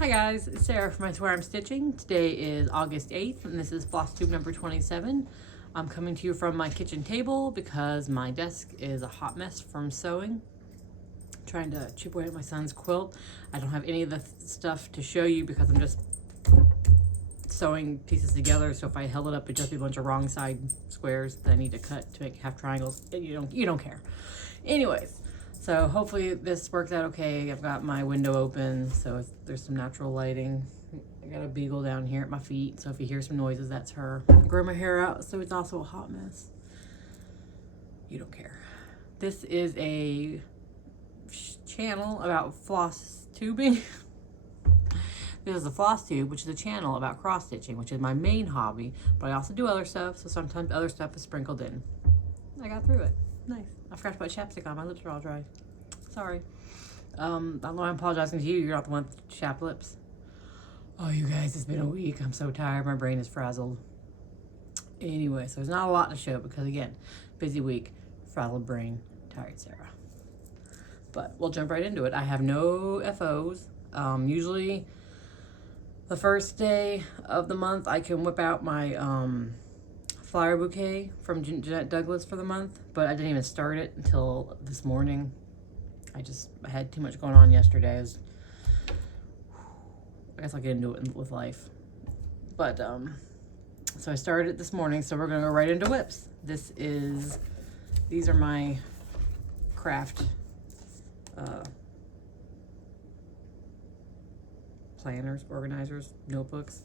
Hi guys, it's Sarah from isweariamstitching. Today is August 8th and this is Flosstube number 27. I'm coming to you from my kitchen table because my desk is a hot mess from sewing. Trying to chip away at my son's quilt. I don't have any of the stuff to show you because I'm just sewing pieces together, so if I held it up it'd just be a bunch of wrong side squares that I need to cut to make half triangles. You don't care. Anyways, so hopefully this works out okay. I've got my window open, so there's some natural lighting. I got a beagle down here at my feet, so if you hear some noises, that's her. I grow my hair out, so it's also a hot mess. You don't care. This is a channel about floss tubing. This is a Flosstube, which is a channel about cross stitching, which is my main hobby, but I also do other stuff, so sometimes other stuff is sprinkled in. I got through it. Nice. I forgot to put chapstick on. My lips are all dry. Sorry. I don't know why I'm apologizing to you. You're not the one with chapped lips. Oh, you guys, it's been a week. I'm so tired. My brain is frazzled. Anyway, so there's not a lot to show because, again, busy week, frazzled brain, tired Sarah. But we'll jump right into it. I have no FOs. Usually the first day of the month, I can whip out my flower bouquet from Jeanette Douglas for the month, but I didn't even start it until this morning. I had too much going on yesterday. I guess I'll get into it with life. But, so I started it this morning, so we're gonna go right into whips. These are my craft planners, organizers, notebooks.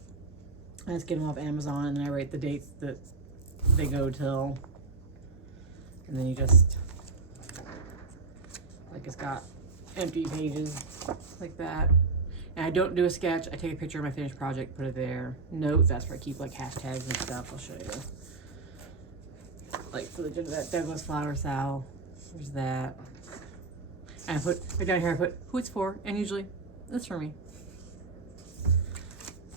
I just get them off Amazon and I write the dates that they go till, and then you just, like, it's got empty pages like that. And I don't do a sketch. I take a picture of my finished project, put it there. Notes, that's where I keep like hashtags and stuff. I'll show you. Like for that Douglas flower sal, there's that. And I put right down here, I put who it's for, and usually it's for me.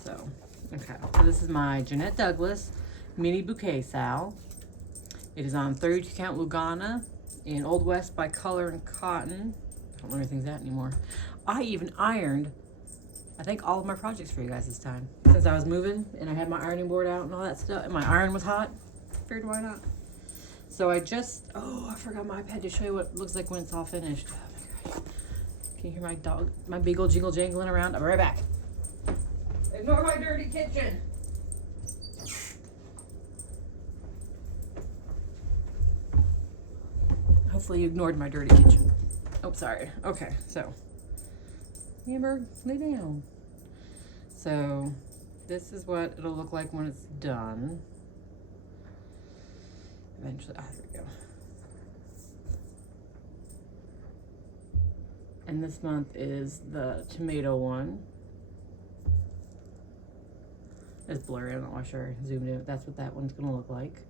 So, okay. So this is my Jeanette Douglas mini bouquet sal. It is on 32 count Lugana in Old West by Color and Cotton. I don't know where everything's at anymore. I even ironed, I think, all of my projects for you guys this time. Since I was moving and I had my ironing board out and all that stuff, and my iron was hot, figured why not. So I forgot my iPad to show you what it looks like when it's all finished. Oh my gosh. Can you hear my dog, my beagle jingle jangling around? I'll be right back. Ignore my dirty kitchen. Hopefully you ignored my dirty kitchen. Oh, sorry. Okay, so Amber, lay down. So this is what it'll look like when it's done. Eventually, there we go. And this month is the tomato one. It's blurry, I'm not sure I zoomed in. That's what that one's gonna look like.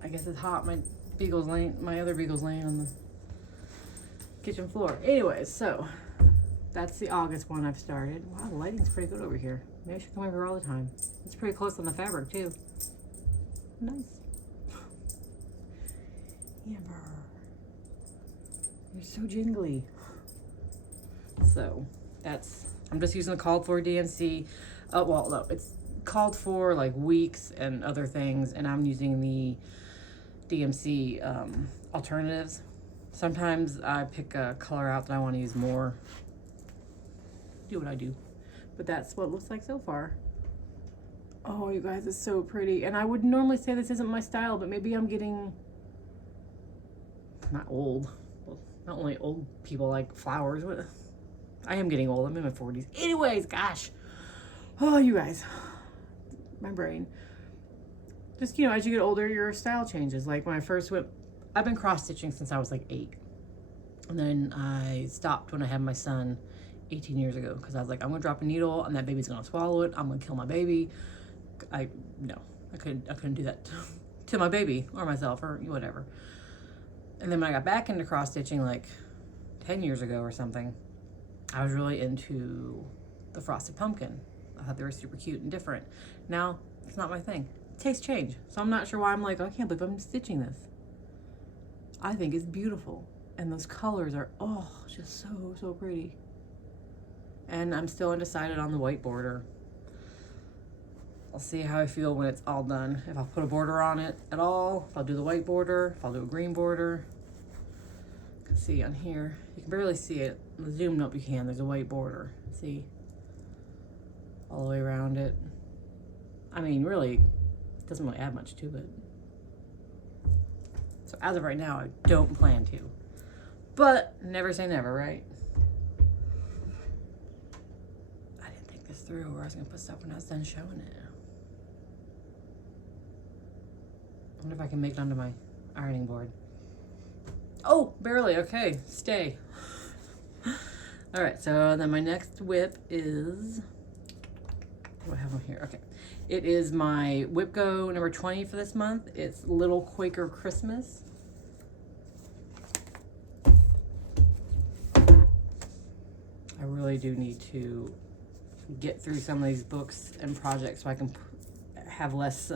I guess it's hot. My other beagle's laying on the kitchen floor. Anyways, so that's the August one I've started. Wow, the lighting's pretty good over here. Maybe I should come over all the time. It's pretty close on the fabric too. Nice. Amber, you're so jingly. So I'm just using the called for DMC. Well, no, it's called for like weeks and other things, and I'm using the DMC alternatives. Sometimes I pick a color out that I want to use more. Do what I do. But that's what it looks like so far. Oh, you guys, it's so pretty. And I would normally say this isn't my style, but maybe I'm getting not old. Well, not only old people like flowers, but I am getting old. I'm in my 40s. Anyways, gosh. Oh, you guys. My brain. Just, as you get older, your style changes. Like when I first went, I've been cross-stitching since I was like 8. And then I stopped when I had my son 18 years ago because I was like, I'm going to drop a needle and that baby's going to swallow it. I'm going to kill my baby. I couldn't do that to my baby or myself or whatever. And then when I got back into cross-stitching like 10 years ago or something, I was really into the frosted pumpkin. I thought they were super cute and different. Now, it's not my thing. Tastes change. So I'm not sure why I'm like, oh, I can't believe I'm stitching this. I think it's beautiful. And those colors are, oh, just so pretty. And I'm still undecided on the white border. I'll see how I feel when it's all done. If I'll put a border on it at all, if I'll do the white border, if I'll do a green border. You can see on here, you can barely see it. The zoomed up you can, there's a white border. See? All the way around it. I mean, really, it doesn't really add much to it. So as of right now, I don't plan to. But never say never, right? I didn't think this through where I was gonna put stuff when I was done showing it. I wonder if I can make it onto my ironing board. Oh, barely, okay, stay. All right, so then my next whip is, what do I have on here? Okay, it is my Whip Go number 20 for this month. It's Little Quaker Christmas. I really do need to get through some of these books and projects so I can have less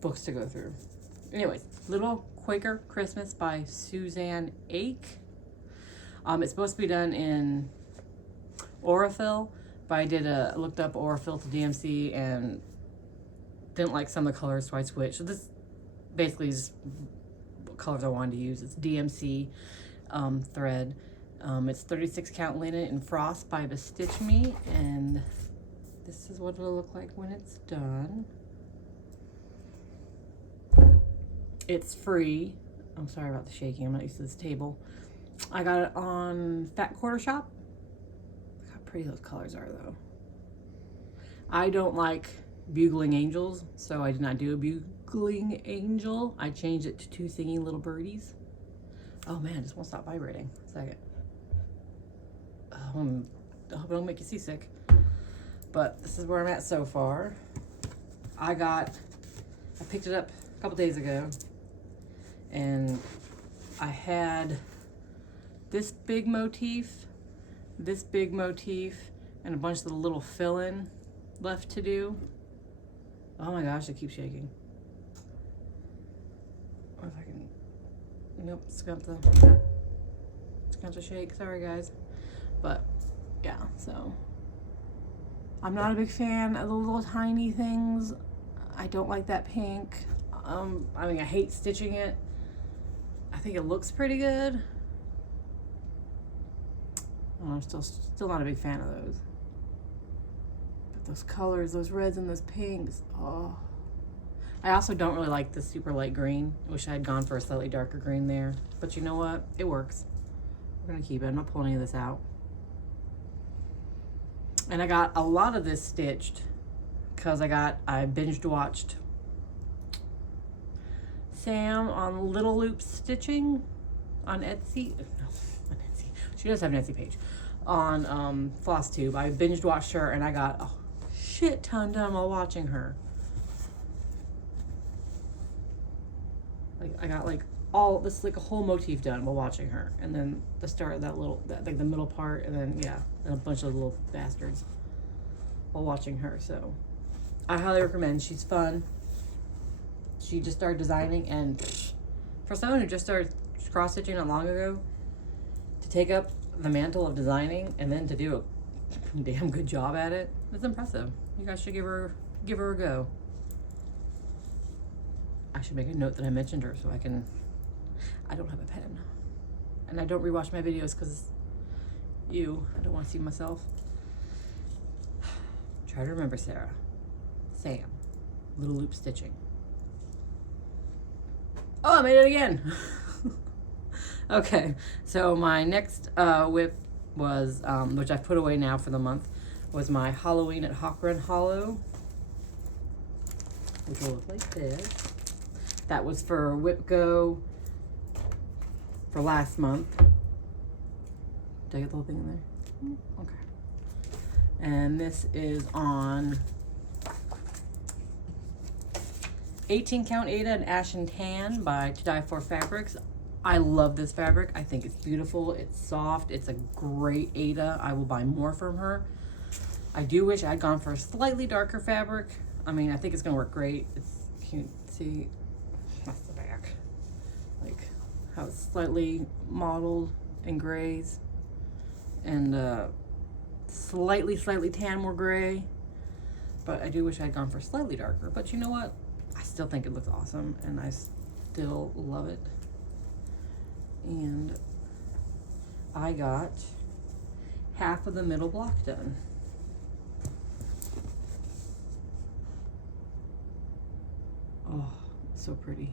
books to go through. Anyways, Little Quaker Christmas by Suzanne Ake. It's supposed to be done in Aurifil, but I looked up Aurifil to DMC and didn't like some of the colors, so I switched. So this basically is what colors I wanted to use. It's DMC thread. It's 36 count linen in frost by Stitch Me, and this is what it'll look like when it's done. It's free. I'm sorry about the shaking. I'm not used to this table. I got it on Fat Quarter Shop. Look how pretty those colors are, though. I don't like bugling angels, so I did not do a bugling angel. I changed it to 2 singing little birdies. Oh man, it just won't stop vibrating. A second. I hope it don't make you seasick. But this is where I'm at so far. I picked it up a couple days ago, and I had this big motif, and a bunch of the little fill-in left to do. Oh my gosh, it keeps shaking. Or if I can, nope, it's got to shake, sorry guys. But yeah, so I'm not a big fan of the little tiny things. I don't like that pink. I mean, I hate stitching it. I think it looks pretty good. I'm still not a big fan of those. But those colors, those reds and those pinks, oh. I also don't really like the super light green. I wish I had gone for a slightly darker green there. But you know what? It works. We're gonna keep it. I'm not pulling any of this out. And I got a lot of this stitched because I binged watched Sam on Little Loop Stitching on Etsy. No, on Etsy. She does have an Etsy page. On Flosstube. I binged watched her and I got a shit ton done while watching her. Like I got like all this, like a whole motif done while watching her, and then the start of that like the middle part, and then yeah, and a bunch of little bastards while watching her. So I highly recommend. She's fun. She just started designing, and for someone who just started cross stitching not long ago, to take up the mantle of designing and then to do a damn good job at it, it's impressive. You guys should give her a go. I should make a note that I mentioned her so I don't have a pen. And I don't rewatch my videos because I don't want to see myself. Try to remember Sam, Little Loop Stitching. Oh, I made it again. Okay, so my next whip was, which I've put away now for the month, was my Halloween at Hawk Run Hollow, which will look like this. That was for Whip Go for last month. Did I get the whole thing in there? Okay. And this is on 18 count Ada and Ashen Tan by To Die For Fabrics. I love this fabric. I think it's beautiful. It's soft. It's a great Ada. I will buy more from her. I do wish I'd gone for a slightly darker fabric. I mean, I think it's gonna work great. It's cute. See, that's the back. Like, how it's slightly mottled in grays and slightly tan, more gray. But I do wish I had gone for slightly darker. But you know what? I still think it looks awesome, and I still love it. And I got half of the middle block done. Oh, so pretty.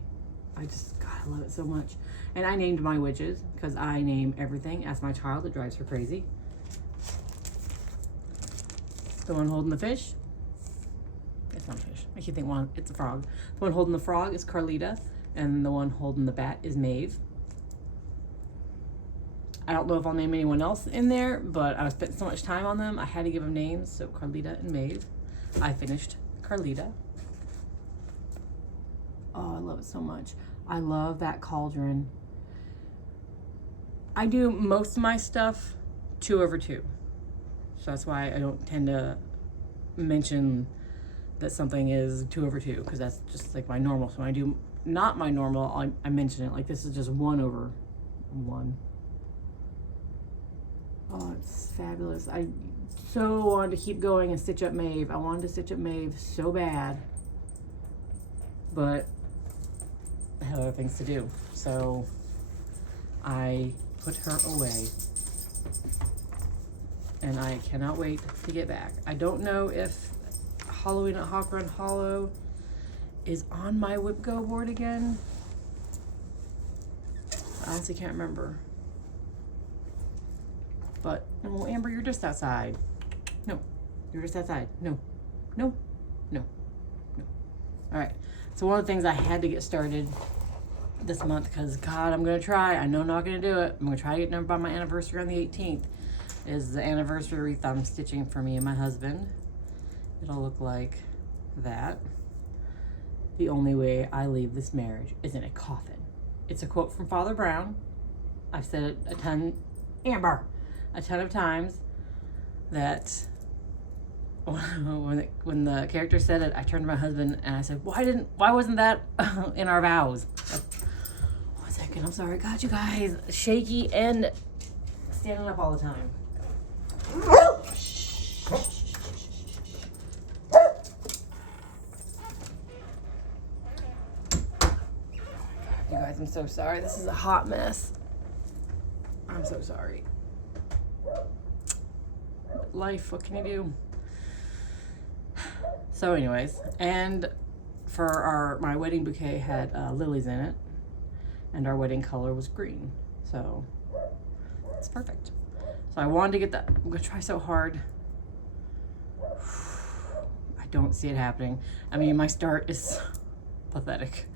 God, I love it so much. And I named my witches because I name everything. Ask my child, it drives her crazy. The one holding the fish, it's not a fish. I keep thinking it's a frog. The one holding the frog is Carlita, and the one holding the bat is Maeve. I don't know if I'll name anyone else in there, but I spent so much time on them, I had to give them names. So Carlita and Maeve. I finished Carlita. Oh, I love it so much. I love that cauldron. I do most of my stuff 2/2. So that's why I don't tend to mention that something is 2/2, because that's just like my normal. So when I do not my normal, I mention it. Like this is just 1/1. Oh, it's fabulous. I so wanted to keep going and stitch up Maeve. I wanted to stitch up Maeve so bad, but I had other things to do. So I put her away. And I cannot wait to get back. I don't know if Halloween at Hawk Run Hollow is on my Whip Go board again. I honestly can't remember. But, oh, Amber, you're just outside. No, you're just outside. No. All right. So one of the things I had to get started this month, because God, I'm going to try. I know I'm not going to do it. I'm going to try to get done by my anniversary on the 18th. Is the anniversary wreath I'm stitching for me and my husband. It'll look like that. The only way I leave this marriage is in a coffin. It's a quote from Father Brown. I've said it a ton of times, that when the character said it, I turned to my husband and I said, why wasn't that in our vows? 1 second, I'm sorry. God, you guys, shaky and standing up all the time. You guys, I'm so sorry. This is a hot mess. I'm so sorry. Life, what can you do? So anyways, and for my wedding bouquet had lilies in it, and our wedding color was green. So it's perfect. So I wanted to get that. I'm gonna try so hard. I don't see it happening. I mean, my start is pathetic.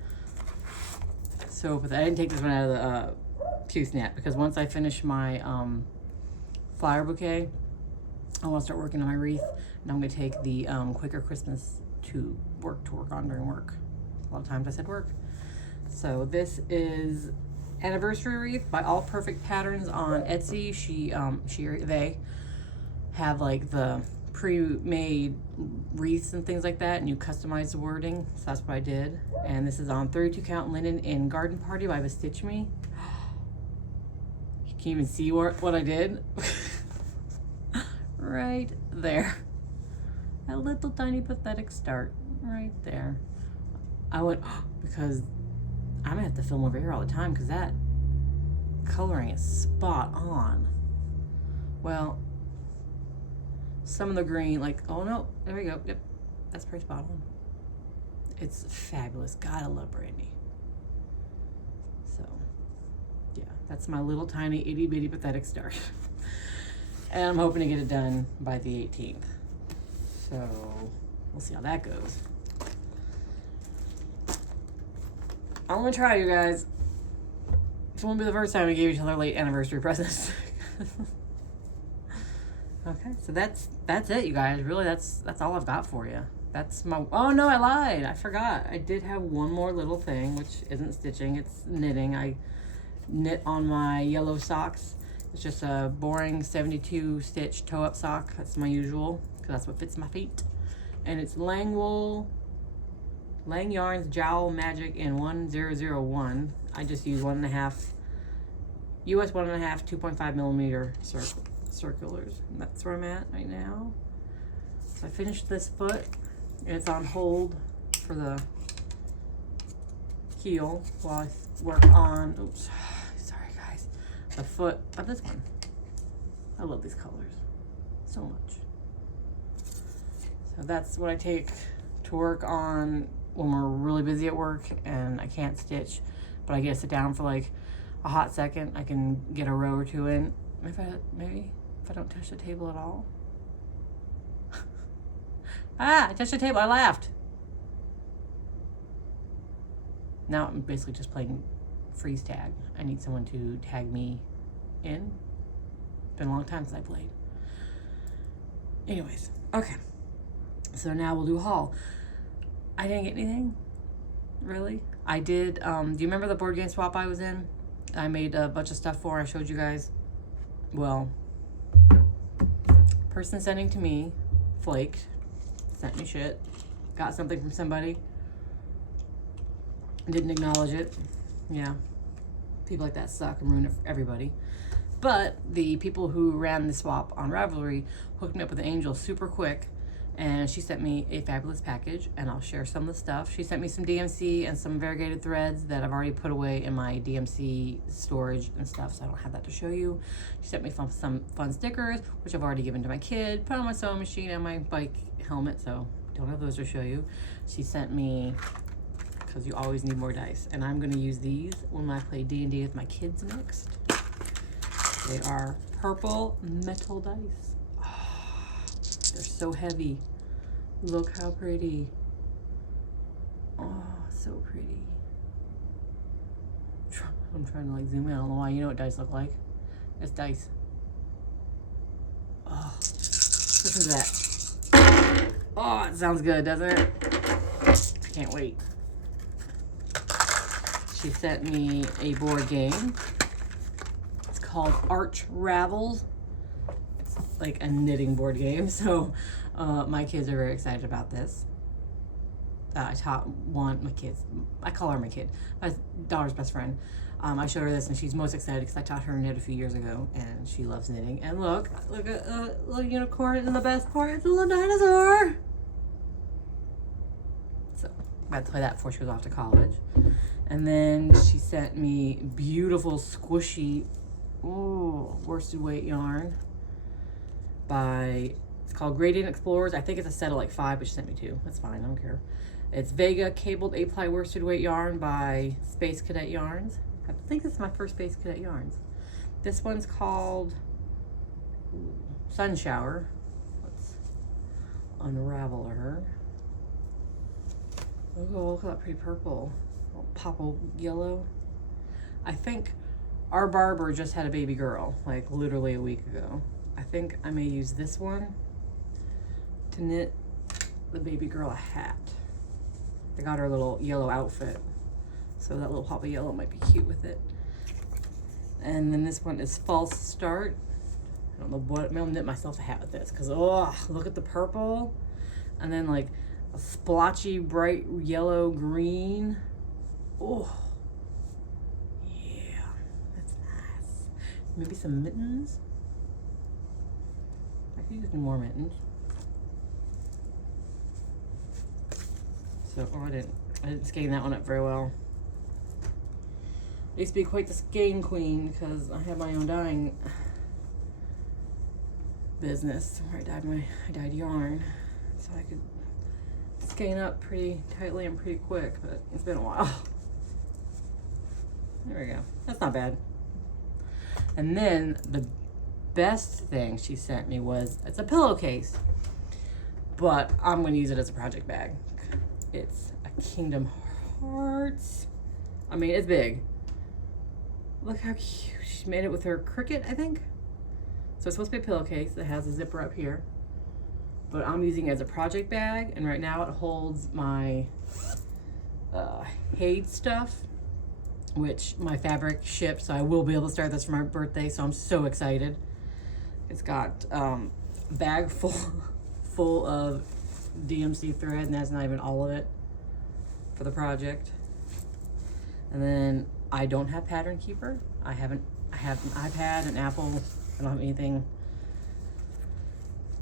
So pathetic. I didn't take this one out of the Q-snap, because once I finish my flower bouquet, I want to start working on my wreath, and I'm gonna take the Quaker Christmas to work on during work. A lot of times I said work. So this is Anniversary Wreath by All Perfect Patterns on Etsy. They have like the pre-made wreaths and things like that, and you customize the wording. So that's what I did. And this is on 32 count linen in Garden Party by Stitch Me. You can even see what I did. Right there. A little tiny pathetic start right there. I went, because I'm gonna have to film over here all the time, because that coloring is spot on. Well, some of the green, like, oh no, there we go. Yep, that's pretty spot on. It's fabulous. God, I love Brandy. So, yeah, that's my little tiny itty bitty pathetic start. And I'm hoping to get it done by the 18th. So, we'll see how that goes. I'm gonna try, you guys. This won't be the first time we gave each other late anniversary presents. Okay, so that's it, you guys. Really, that's all I've got for you. That's my, oh no, I lied. I forgot. I did have one more little thing, which isn't stitching, it's knitting. I knit on my yellow socks. It's just a boring 72 stitch toe up sock. That's my usual, because that's what fits my feet. And it's Langwool Lang Yarns Jowl Magic in 1001. I just use 1.5 US 1.5 2.5 millimeter circulars. And that's where I'm at right now. So I finished this foot, and it's on hold for the heel while I work on, oops, sorry guys, the foot of this one. I love these colors so much. So that's what I take to work on when we're really busy at work and I can't stitch, but I get to sit down for like a hot second. I can get a row or two in. Maybe if I don't touch the table at all. Ah, I touched the table, I laughed. Now I'm basically just playing freeze tag. I need someone to tag me in. It's been a long time since I played. Anyways, okay. So now we'll do a haul. I didn't get anything, really. I did, do you remember the board game swap I was in? I made a bunch of stuff for, I showed you guys. Well, person sending to me, flaked, sent me shit, got something from somebody, didn't acknowledge it. Yeah, people like that suck and ruin it for everybody. But the people who ran the swap on Ravelry hooked me up with an angel super quick, and she sent me a fabulous package, and I'll share some of the stuff. She sent me some DMC and some variegated threads that I've already put away in my DMC storage and stuff, so I don't have that to show you. She sent me some fun stickers, which I've already given to my kid, put on my sewing machine and my bike helmet, so don't have those to show you. She sent me, because you always need more dice, and I'm gonna use these when I play D&D with my kids next. They are purple metal dice. They're so heavy. Look how pretty. Oh, so pretty. I'm trying to like zoom in. I don't know why. You know what dice look like. It's dice. Oh, listen to that. Oh, it sounds good, doesn't it? I can't wait. She sent me a board game. It's called Archravels. Like a knitting board game, so my kids are very excited about this. I taught my kids, I call her my kid, my daughter's best friend. I showed her this and she's most excited because I taught her knit a few years ago and she loves knitting. And look at little unicorn, and the best part, it's a little dinosaur. So I had to play that before she was off to college. And then she sent me beautiful squishy, worsted weight yarn. It's called Gradient Explorers. I think it's a set of like 5, but she sent me 2. That's fine, I don't care. It's Vega cabled 8-ply worsted weight yarn by Space Cadet Yarns. I think this is my first Space Cadet Yarns. This one's called Sun Shower. Let's unravel her. Oh, look at that pretty purple. Pop yellow. I think our barber just had a baby girl, like literally a week ago. I think I may use this one to knit the baby girl a hat. I got her a little yellow outfit, so that little pop of yellow might be cute with it. And then this one is False Start. I don't know what, maybe I'll knit myself a hat with this, because oh, look at the purple. And then like a splotchy bright yellow green. Oh, yeah, that's nice. Maybe some mittens. I could use more mittens. So, I didn't skein that one up very well. I used to be quite the skein queen because I had my own dyeing business where I dyed yarn. So I could skein up pretty tightly and pretty quick, but it's been a while. There we go. That's not bad. And then the best thing she sent me was, it's a pillowcase, but I'm going to use it as a project bag. It's a Kingdom Hearts. I mean, it's big. Look how cute. She made it with her Cricut, I think. So it's supposed to be a pillowcase that has a zipper up here, but I'm using it as a project bag, and right now it holds my Hade stuff, which my fabric shipped, so I will be able to start this for my birthday, so I'm so excited. It's got a bag full of DMC thread, and that's not even all of it. for the project. And then I don't have Pattern Keeper. I have an iPad, an Apple. I don't have anything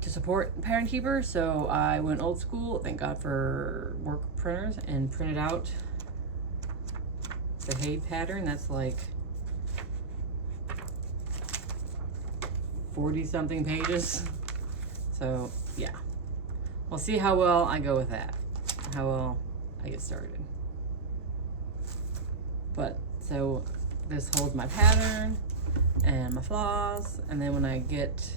to support Pattern Keeper, so I went old school. Thank God for work printers, and printed out the Hay pattern. That's like 40 something pages. So yeah, we'll see how well I go with that, how well I get started. But so this holds my pattern and my floss, and then when I get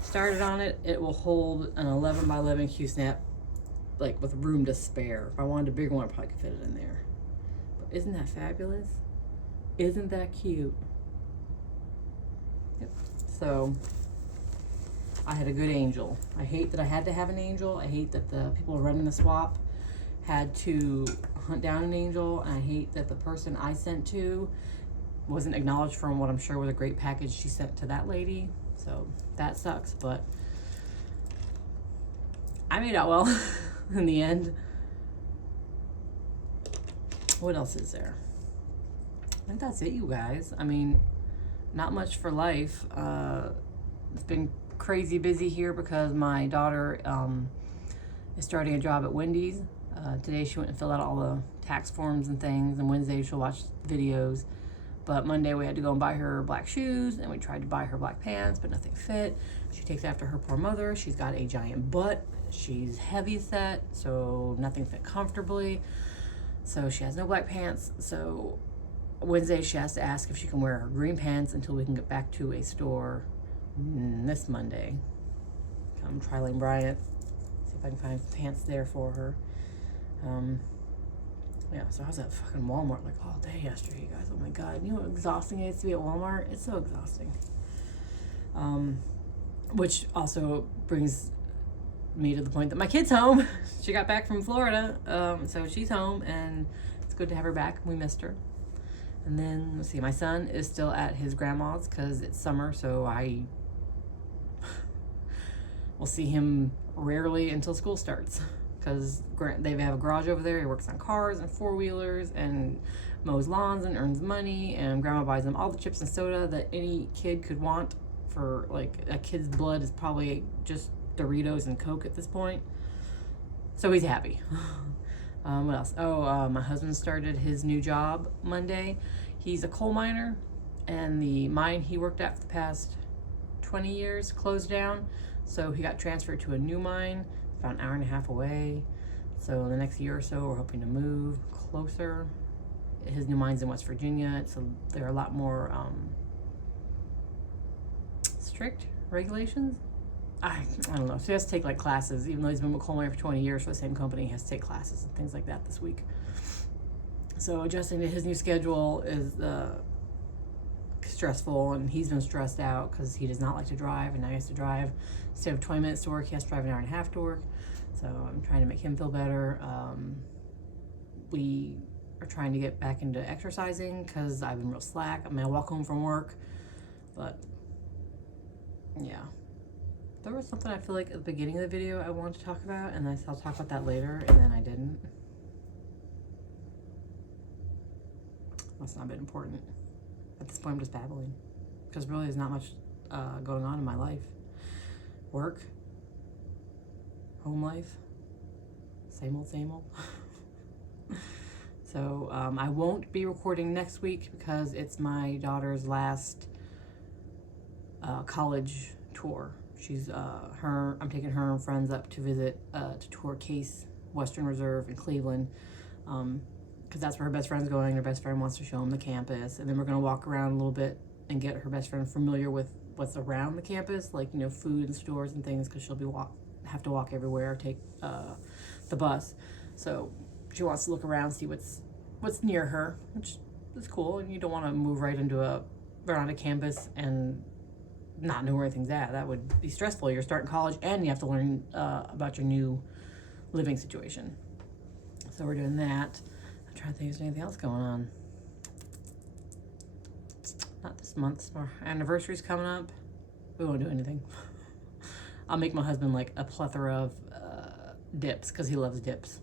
started on it, it will hold an 11 by 11 Q-snap, like with room to spare. If I wanted a bigger one, I probably could fit it in there. But isn't that fabulous? Isn't that cute? Yep. So I had a good angel. I hate that I had to have an angel. I hate that the people running the swap had to hunt down an angel, and I hate that the person I sent to wasn't acknowledged from what I'm sure was a great package she sent to that lady. So that sucks, but I made out well in the end. What else is there? I think that's it, you guys. I mean, not much for life. It's been crazy busy here because my daughter is starting a job at Wendy's. Today she went and filled out all the tax forms and things, and Wednesday she'll watch videos. But Monday we had to go and buy her black shoes, and we tried to buy her black pants, but nothing fit. She takes after her poor mother. She's got a giant butt. She's heavy set, so nothing fit comfortably. So she has no black pants. So Wednesday she has to ask if she can wear her green pants until we can get back to a store this Monday. Come try Lane Bryant, see if I can find some pants there for her. Yeah, so I was at fucking Walmart like all day yesterday, you guys. Oh my God, you know how exhausting it is to be at Walmart? It's so exhausting. Which also brings me to the point that my kid's home. She got back from Florida, so she's home, and it's good to have her back. We missed her. And then, let's see, my son is still at his grandma's because it's summer, so I will see him rarely until school starts. Because they have a garage over there. He works on cars and four-wheelers and mows lawns and earns money, and grandma buys them all the chips and soda that any kid could want. For like a kid's blood is probably just Doritos and Coke at this point. So he's happy. What else? My husband started his new job Monday. He's a coal miner, and the mine he worked at for the past 20 years closed down. So he got transferred to a new mine about an hour and a half away. So in the next year or so, we're hoping to move closer. His new mine's in West Virginia. There are a lot more strict regulations. I don't know. So he has to take like classes, even though he's been with coal miner for 20 years for the same company. He has to take classes and things like that this week. So adjusting to his new schedule is stressful, and he's been stressed out because he does not like to drive, and now he has to drive. Instead of 20 minutes to work, he has to drive an hour and a half to work. So I'm trying to make him feel better. We are trying to get back into exercising because I've been real slack. I mean, I walk home from work, but yeah. There was something I feel like at the beginning of the video I wanted to talk about, and I'll talk about that later, and then I didn't. Must not have been important. At this point, I'm just babbling because really there's not much going on in my life. Work, home life, same old, same old. So I won't be recording next week because it's my daughter's last college tour. I'm taking her and friends up to visit, to tour Case Western Reserve in Cleveland, because that's where her best friend's going. Her best friend wants to show them the campus, and then we're going to walk around a little bit and get her best friend familiar with what's around the campus, like, you know, food and stores and things, because she'll have to walk everywhere, take the bus. So she wants to look around, see what's near her, which is cool. And you don't want to move right onto campus and not know where anything's at. That would be stressful. You're starting college and you have to learn about your new living situation. So we're doing that. I'm trying to think if there's anything else going on. Not this month. Our anniversary's coming up. We won't do anything. I'll make my husband like a plethora of dips because he loves dips.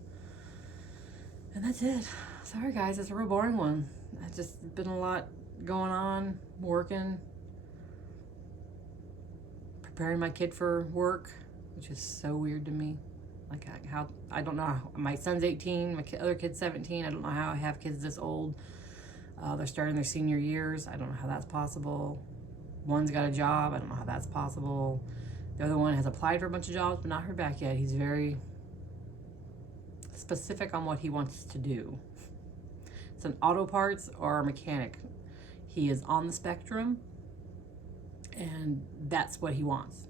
And that's it. Sorry guys, it's a real boring one. It's just been a lot going on, working, preparing my kid for work, which is so weird to me. Like how, I don't know how, my son's 18, my other kid's 17. I don't know how I have kids this old. They're starting their senior years. I don't know how that's possible. One's got a job. I don't know how that's possible. The other one has applied for a bunch of jobs but not heard back yet. He's very specific on what he wants to do. It's an auto parts or a mechanic. He is on the spectrum, and that's what he wants.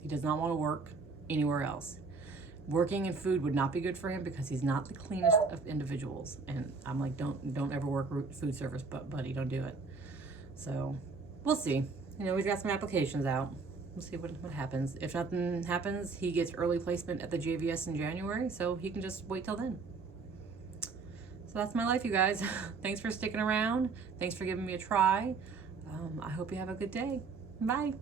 He does not want to work anywhere else. Working in food would not be good for him because he's not the cleanest of individuals. And I'm like, don't ever work food service, buddy, don't do it. So we'll see. You know, we've got some applications out. We'll see what happens. If nothing happens, he gets early placement at the JVS in January, so he can just wait till then. So that's my life, you guys. Thanks for sticking around. Thanks for giving me a try. I hope you have a good day. Bye.